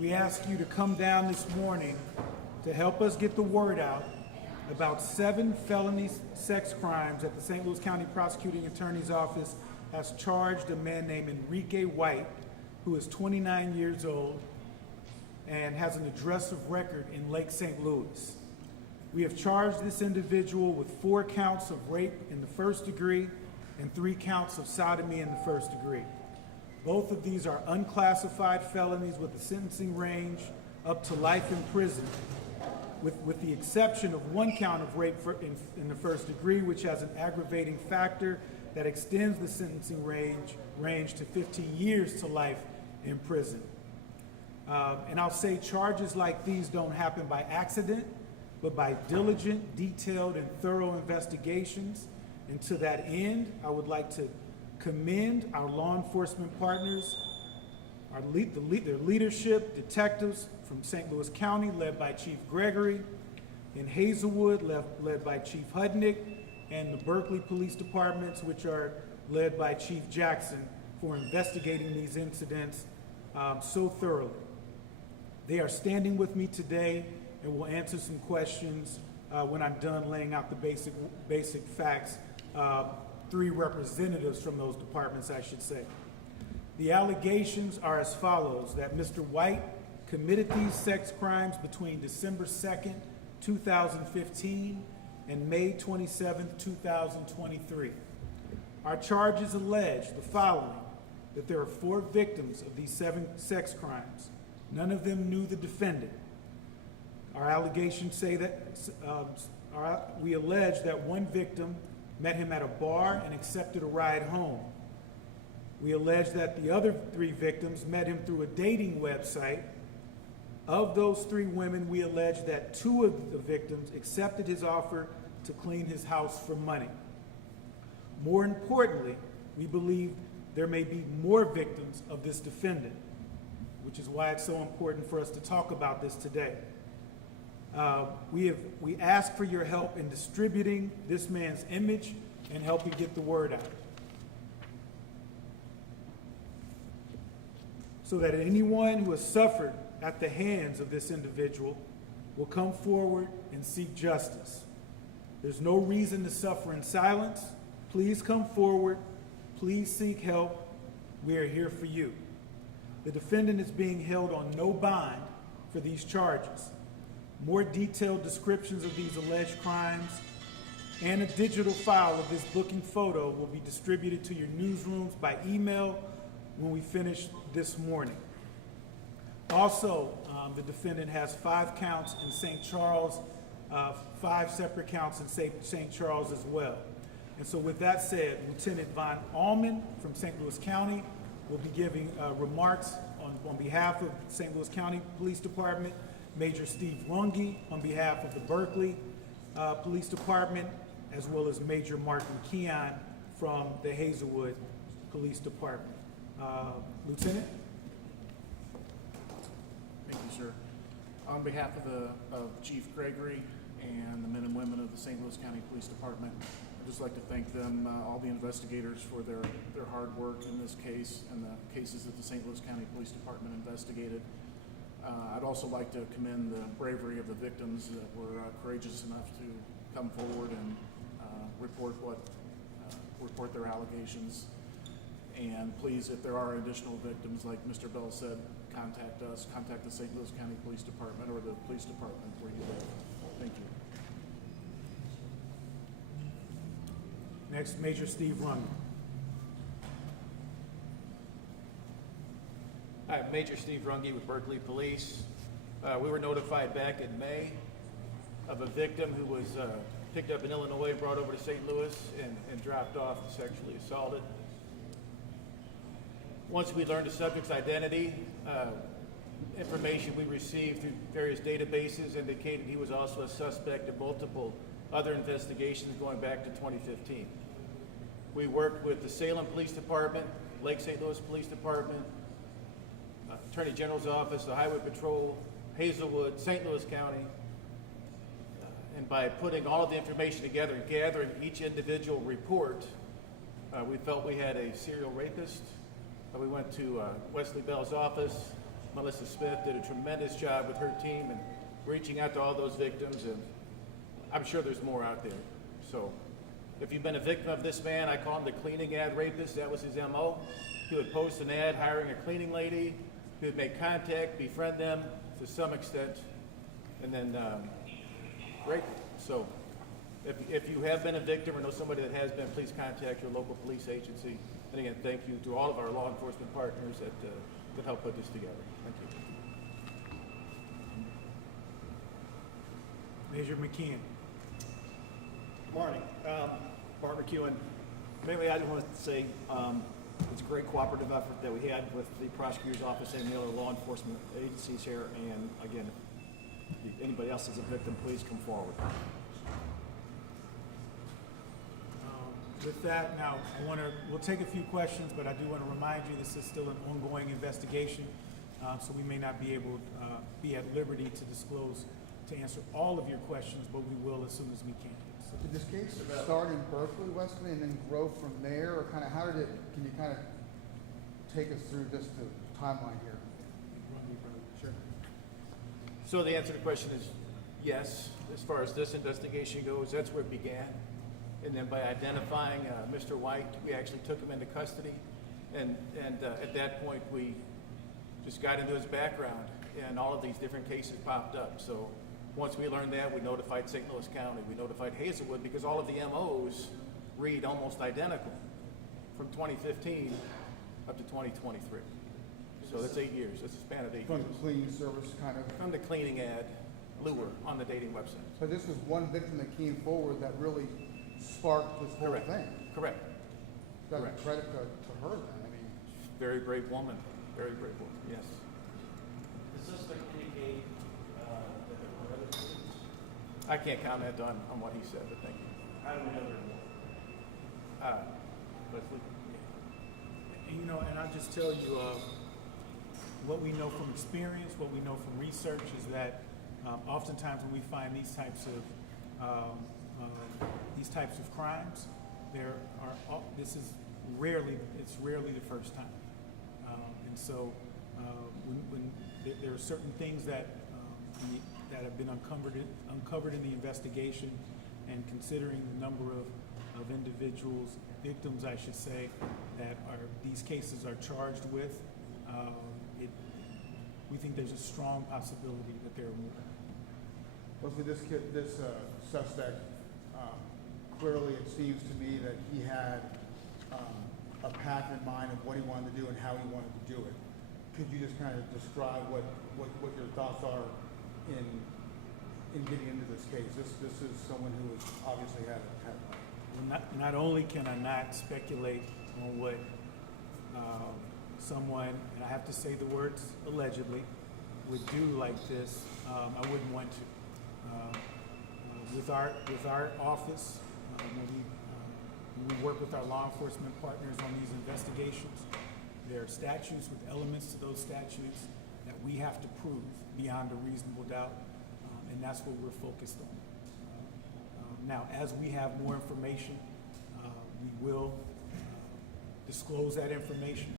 we ask you to come down this morning to help us get the word out about 7 felony sex crimes that the St. Louis County Prosecuting Attorney's Office has charged a man named Enrique White, who is 29 years old and has an address of record in Lake St. Louis. We have charged this individual with 4 counts of rape in the first degree and 3 counts of sodomy in the first degree. Both of these are unclassified felonies with a sentencing range up to life in prison, with the exception of 1 count of rape in the first degree, which has an aggravating factor that extends the sentencing range to 15 years to life in prison. And I'll say charges like these don't happen by accident, but by diligent, detailed, and thorough investigations. And to that end, I would like to commend our law enforcement partners, their leadership, detectives from St. Louis County, led by Chief Gregory, in Hazelwood, led by Chief Hudnick, and the Berkeley Police Departments, which are led by Chief Jackson, for investigating these incidents so thoroughly. They are standing with me today and will answer some questions when I'm done laying out the basic facts. 3 representatives from those departments, I should say. The allegations are as follows: that Mr. White committed these sex crimes between December 2nd, 2015 and May 27th, 2023. Our charges allege the following: that there are 4 victims of these 7 sex crimes. None of them knew the defendant. Our allegations say that we allege that 1 victim met him at a bar and accepted a ride home. We allege that the other 3 victims met him through a dating website. Of those 3 women, we allege that 2 of the victims accepted his offer to clean his house for money. More importantly, we believe there may be more victims of this defendant, which is why it's so important for us to talk about this today. We ask for your help in distributing this man's image and helping get the word out, so that anyone who has suffered at the hands of this individual will come forward and seek justice. There's no reason to suffer in silence. Please come forward. Please seek help. We are here for you. The defendant is being held on no bond for these charges. More detailed descriptions of these alleged crimes and a digital file of this booking photo will be distributed to your newsrooms by email when we finish this morning. Also, the defendant has 5 counts in St. Charles, 5 separate counts in St. Charles as well. And so with that said, Lieutenant Von Allman from St. Louis County will be giving remarks on behalf of St. Louis County Police Department, Major Steve Runge on behalf of the Berkeley Police Department, as well as Major Martin Keon from the Hazelwood Police Department. Lieutenant? Thank you, sir. On behalf of Chief Gregory and the men and women of the St. Louis County Police Department, I'd just like to thank them, all the investigators, for their hard work in this case and the cases that the St. Louis County Police Department investigated. I'd also like to commend the bravery of the victims that were courageous enough to come forward and report their allegations. And please, if there are additional victims, like Mr. Bell said, contact us, contact the St. Louis County Police Department or the police department where you live. Thank you. Next, Major Steve Runge. Hi, Major Steve Runge with Berkeley Police. We were notified back in May of a victim who was picked up in Illinois, brought over to St. Louis, and dropped off and sexually assaulted. Once we learned the subject's identity, information we received through various databases indicated he was also a suspect in multiple other investigations going back to 2015. We worked with the Salem Police Department, Lake St. Louis Police Department, Attorney General's Office, the Highway Patrol, Hazelwood, St. Louis County, and by putting all of the information together and gathering each individual report, we felt we had a serial rapist. We went to Wesley Bell's office, Melissa Smith did a tremendous job with her team and reaching out to all those victims, and I'm sure there's more out there. So if you've been a victim of this man, I call him the cleaning ad rapist. That was his MO. He would post an ad hiring a cleaning lady. He would make contact, befriend them to some extent, and then rape them. So if you have been a victim or know somebody that has been, please contact your local police agency. And again, thank you to all of our law enforcement partners that helped put this together. Thank you. Major McKeon. Morning. Bart McEwen. Mainly, I just wanted to say it's a great cooperative effort that we had with the prosecutor's office and the other law enforcement agencies here. And again, if anybody else is a victim, please come forward. With that, now, we'll take a few questions, but I do want to remind you this is still an ongoing investigation, so we may not be able be at liberty to disclose, to answer all of your questions, but we will as soon as we can. So, Did this case start in Berkeley, Wesley, and then grow from there, or kind of how did it? Can you kind of take us through just the timeline here? sure. So the answer to the question is yes. As far as this investigation goes, that's where it began. And then by identifying Mr. White, we actually took him into custody. And at that point, we just got into his background, and all of these different cases popped up. So once we learned that, we notified St. Louis County, we notified Hazelwood, because all of the MOs read almost identical from 2015 up to 2023. So that's 8 years. That's a span of 8 From years. the cleaning service, kind of. From the cleaning ad lure on the dating website. So this was one victim that came forward that really sparked this whole Correct. thing. Correct. Got Correct. credit to her then. I mean, Very brave woman. Very brave woman. Yes. Does this indicate that there were other victims? I can't comment on what he said, but thank you. How do we know there were? Wesley? And I'll just tell you, what we know from experience, what we know from research is that oftentimes when we find these types of crimes, it's rarely the first time. And so when there are certain things that have been uncovered in the investigation, and considering the number of individuals, victims, I should say, that these cases are charged with, we think there's a strong possibility that there are more. Wesley, this suspect, clearly it seems to me that he had a path in mind of what he wanted to do and how he wanted to do it. Could you just kind of describe what your thoughts are in getting into this case? This is someone who has obviously had Not only can I not speculate on what someone, and I have to say the words allegedly, would do like this, I wouldn't want to. With our office, when we work with our law enforcement partners on these investigations, there are statutes with elements to those statutes that we have to prove beyond a reasonable doubt, and that's what we're focused on. Now, as we have more information, we will disclose that information.